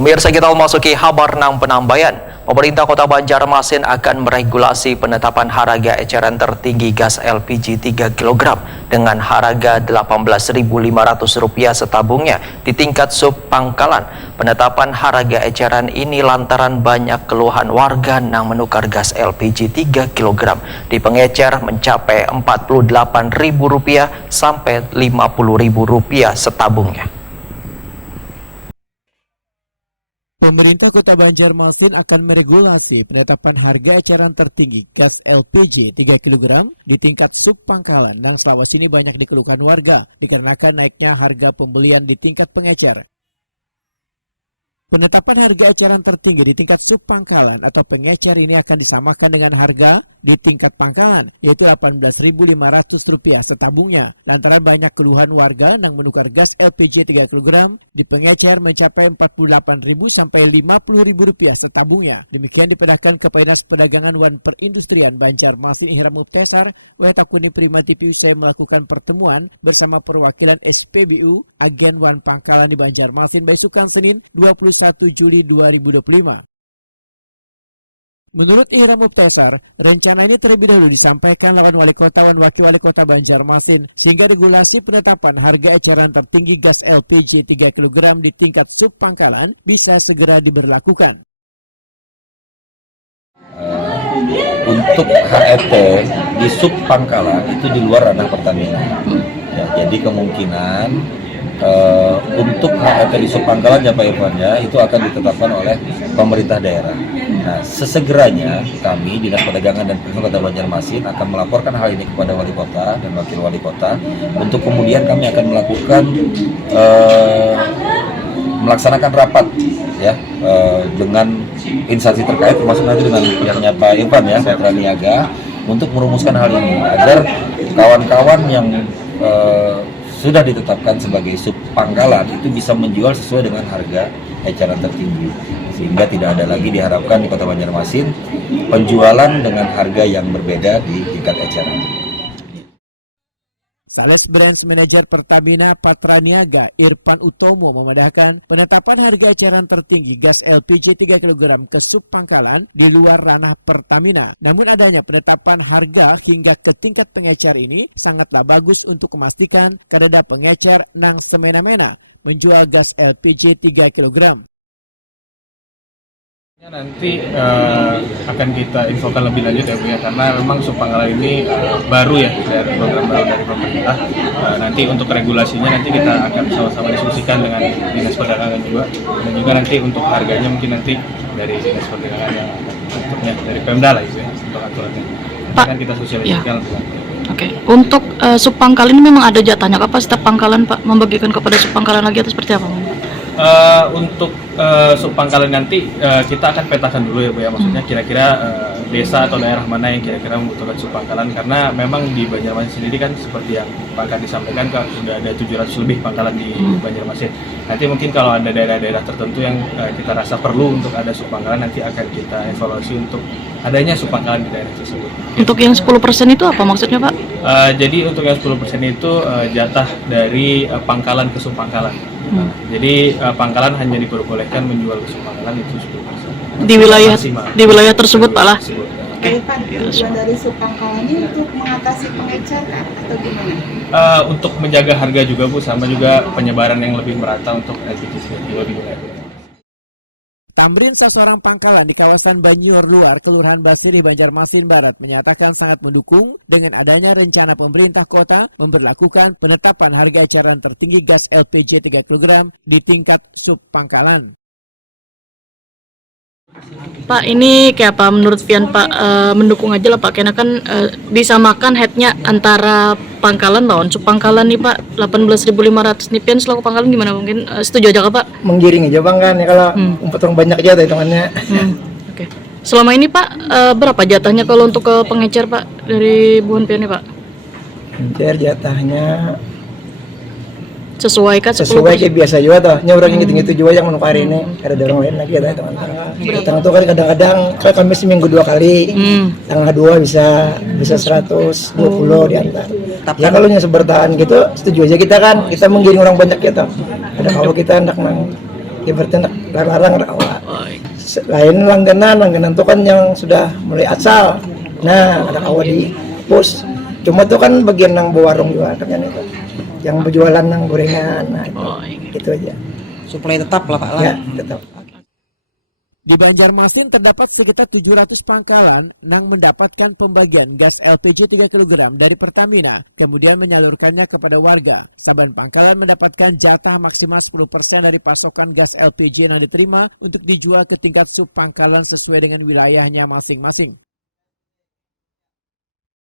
Pemirsa, kita memasuki kabar 6 penambahan. Pemerintah Kota Banjarmasin akan meregulasi penetapan harga eceran tertinggi gas LPG 3 kg dengan harga Rp18.500 setabungnya di tingkat sub pangkalan. Penetapan harga eceran ini lantaran banyak keluhan warga yang menukar gas LPG 3 kg di pengecer mencapai Rp48.000 sampai Rp50.000 setabungnya. Pemerintah Kota Banjarmasin akan meregulasi penetapan harga eceran tertinggi gas LPG 3 kg di tingkat sub pangkalan dan selama ini banyak dikeluhkan warga dikarenakan naiknya harga pembelian di tingkat pengecer. Penetapan harga eceran tertinggi di tingkat sub pangkalan atau pengecer ini akan disamakan dengan harga di tingkat pangkalan, yaitu Rp18.500 setabungnya. Lantaran banyak keluhan warga yang menukar gas LPG 3 kg di pengecer mencapai Rp48.000 sampai Rp50.000 setabungnya. Demikian diperintahkan Kepala Dinas Perdagangan dan Perindustrian Banjarmasin Ihram Muftesar Wetakuni Prima TV usai melakukan pertemuan bersama perwakilan SPBU Agen Wan Pangkalan di Banjarmasin besukan Senin 21 Juli 2025. Menurut Ihram Muftesar, rencana ini terlebih dahulu disampaikan lawan Wali Kota dan Wakil Wali Kota Banjarmasin sehingga regulasi penetapan harga eceran tertinggi gas LPG 3 kg di tingkat sub pangkalan bisa segera diberlakukan. Untuk HET di sub pangkalan itu di luar ranah Pertamina. Ya, jadi kemungkinan untuk HET di sub pangkalan ya Pak Irfan ya, itu akan ditetapkan oleh pemerintah daerah. Nah, sesegeranya kami Dinas Perdagangan dan Perindustrian Kota Banjarmasin akan melaporkan hal ini kepada Wali Kota dan Wakil Wali Kota untuk kemudian kami akan melakukan melaksanakan rapat ya dengan instansi terkait termasuk nanti dengan pihaknya Pak Irfan ya, Sentra Niaga untuk merumuskan hal ini agar kawan-kawan yang sudah ditetapkan sebagai sub pangkalan itu bisa menjual sesuai dengan harga eceran tertinggi sehingga tidak ada lagi diharapkan di Kota Banjarmasin penjualan dengan harga yang berbeda di tingkat eceran. Sales Branch Manager Pertamina Patra Niaga Irfan Utomo memandahkan penetapan harga eceran tertinggi gas LPG 3 kg ke sub pangkalan di luar ranah Pertamina. Namun adanya penetapan harga hingga ke tingkat pengecer ini sangatlah bagus untuk memastikan kadada pengecer nang semena-mena menjual gas LPG 3 kg. Nanti akan kita infokan lebih lanjut ya Bu ya, karena memang sub pangkalan ini baru ya dari program baru dari pemerintah. Nanti untuk regulasinya nanti kita akan sama-sama diskusikan dengan Dinas Perdagangan juga, dan juga nanti untuk harganya mungkin nanti dari Dinas Perdagangan yang untuknya dari Pemda lah gitu ya untuk aturannya. Akan kita sosialisasikan. Ya. Oke, untuk sub pangkalan ini memang ada jatahnya apa setiap pangkalan Pak membagikan kepada sub pangkalan lagi atau seperti apa? Untuk sub pangkalan nanti kita akan petakan dulu ya Bu ya, maksudnya kira-kira desa atau daerah mana yang kira-kira membutuhkan sub pangkalan, karena memang di Banjarmasin sendiri kan seperti yang Pak Kadi sampaikan sudah ada 700 lebih pangkalan di Banjarmasin. Nanti mungkin kalau ada daerah-daerah tertentu yang kita rasa perlu untuk ada sub pangkalan, nanti akan kita evaluasi untuk adanya sub pangkalan di daerah tersebut. Untuk yang 10% itu apa maksudnya Pak? Jadi untuk yang 10% itu jatah dari pangkalan ke sub pangkalan. Jadi pangkalan hanya diperbolehkan menjual ke sub pangkalan itu 10%. Di wilayah tersebut Pak lah. Oke. Tujuan dari sub pangkalan ini untuk mengatasi pengecer atau gimana? Untuk menjaga harga juga Bu, sama juga penyebaran yang lebih merata untuk LPG lebih banyak. Tamrin sasaran pangkalan di kawasan Banjur Luar, Kelurahan Basiri, Banjarmasin Barat menyatakan sangat mendukung dengan adanya rencana pemerintah kota memberlakukan penetapan harga eceran tertinggi gas LPG 3 kg di tingkat sub pangkalan. Pak, ini kayak apa menurut Pian Pak, mendukung aja lah Pak, karena kan disamakan headnya antara pangkalan lawan sub pangkalan nih Pak, 18.500 nih. Pian selaku pangkalan gimana, mungkin setuju aja Pak? Menggiring aja Bang kan ya, kalau potong banyak aja hitungannya. Oke. Selama ini Pak, berapa jatahnya kalau untuk ke pengecer Pak dari Buan Pian nih Pak? Pengecer jatahnya sesuai kan 10%? Sesuai kayak biasa juga tuh, nyaurang yang gitu-gitu juga yang menukar ini. Ada dorong lain lagi ya teman-teman. Tanggal tuh kan kadang-kadang kalau kami seminggu 2 kali, tanggal 2 bisa 120 diantar. Ya kalau nyesel bertahan gitu, setuju aja kita kan, kita menggiring orang banyak gitu. Ada kalau kita hendak ibaratnya larang rawa. Oh, Lain langganan tuh kan yang sudah mulai asal. Nah, ada awal di pos. Cuma tuh kan bagian yang warung juga kan itu. Yang berjualan yang gorengan, nah itu aja. Suplai tetap lah Pak lah. Ya, tetap. Di Banjarmasin terdapat sekitar 700 pangkalan yang mendapatkan pembagian gas LPG 3 kg dari Pertamina, kemudian menyalurkannya kepada warga. Saban pangkalan mendapatkan jatah maksimal 10% dari pasokan gas LPG yang diterima untuk dijual ke tingkat subpangkalan sesuai dengan wilayahnya masing-masing.